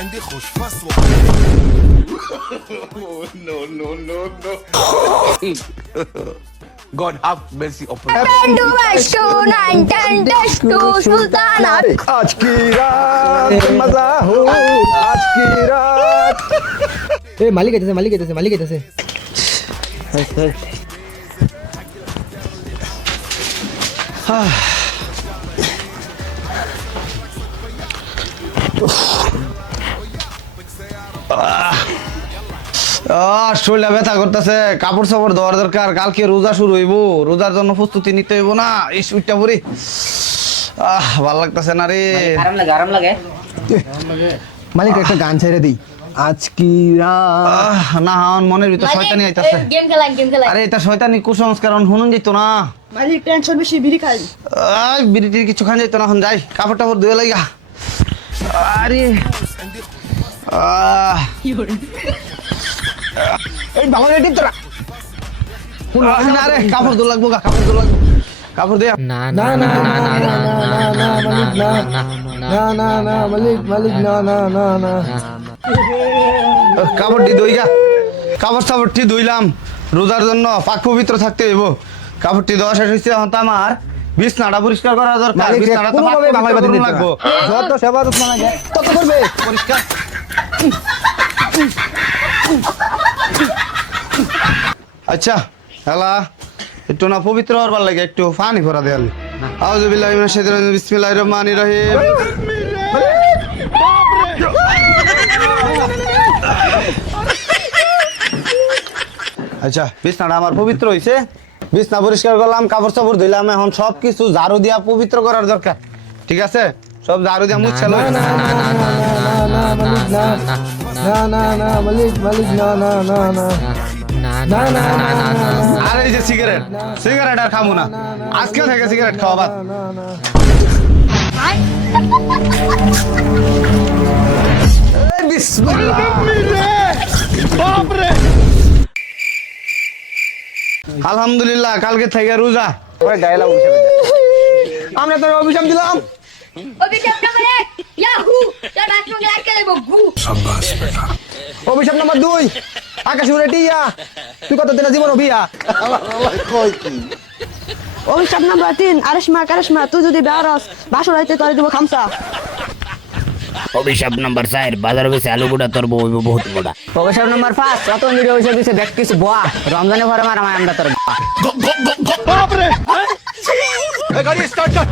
and they خوش فصل no no no no God have mercy upon us. आज की रात मज़ा हो आज की रात ए मालिक कैसे मालिक कैसे मालिक कैसे हाँ শরীরটা ব্যথা করতেছে। কাপড় সাপড় দেওয়ার দরকার। কালকে রোজা শুরু হইব। রোজার জন্য প্রস্তুতি নিতে হইব না। এই সুইটটা পরি। আহ ভালো লাগতেছে না রে। আরাম লাগে আরাম লাগে। মালিক একটা গান ছেড়ে দিই। আজ কি না আমার মনের ভিতর শয়তানি আইতাছে। গেম খেলাই গেম খেলাই আরে এটা শয়তানি কুসংস্কার শুনুন যেত না। মালিক টেনশন বেশি বিড়ি খাই। আই বিড়িটির কিছু খান যেত না এখন যাই। কাপড় টাপড় ধুয়ে লাগা আরে। এই ভালো রেডি তোরা আহ, না রে কাপড় ধুয়ে লাগবো কাপড় ধুয়ে লাগবো কাপড় দিয়ে না না না না না না না না না না না না মালিক মালিক না না না না কাপড়টি ধুই গা কাপড় সাপড়টি ধুইলাম রোজার জন্য পাক পবিত্র থাকতে হইব কাপড়টি দেওয়া শেষ হয়েছে এখন তো আমার বিছনাটা পরিষ্কার করা দরকার বিছনাটা তো লাগবো যত সেবা যত্ন লাগে তত করবে পরিষ্কার আচ্ছা হ্যালা একটু না পবিত্র হওয়ার লাগে, একটু পানি ভরা দেয়াল। আচ্ছা আমার এখন কিছু দিয়া পবিত্র করার দরকার। ঠিক আছে? সব ঝাড়ু দিয়া মুছে লই না না না মালিক মালিক না না না না না না না না না আর এই যে সিগারেট সিগারেট আর খামু না আজকে থেকে সিগারেট খাওয়া বাদ আলহামদুলিল্লাহ কালকে থেকে রোজা আমরা তোর অভিশাপ দিলাম অভিশাপ নাম্বার এক ইয়াহু তোর বাথরুমে আটকে দেবো গু। অভিশাপ নাম্বার দুই আকাশ উড়ে টিয়া। তুই কত দিনের জীবন অভিয়া? অভিশাপ নাম্বার তিন আরেশমা কারেশমা তুই যদি বেরস বাসর হইতে তোর দিব খামসা। অভিশাপ নাম্বার চার বাজার বেশি আলু গুড়া তোর বউ বহুত মোটা অভিশাপ নাম্বার পাঁচ রত মিডিয়া অভিশাপ দিছে দেখ কিছু বোয়া। রমজানে ঘরে মারা মায় আমরা তোর গাড়ি স্টার্ট কর।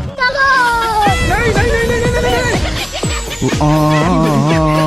Oh, oh, oh.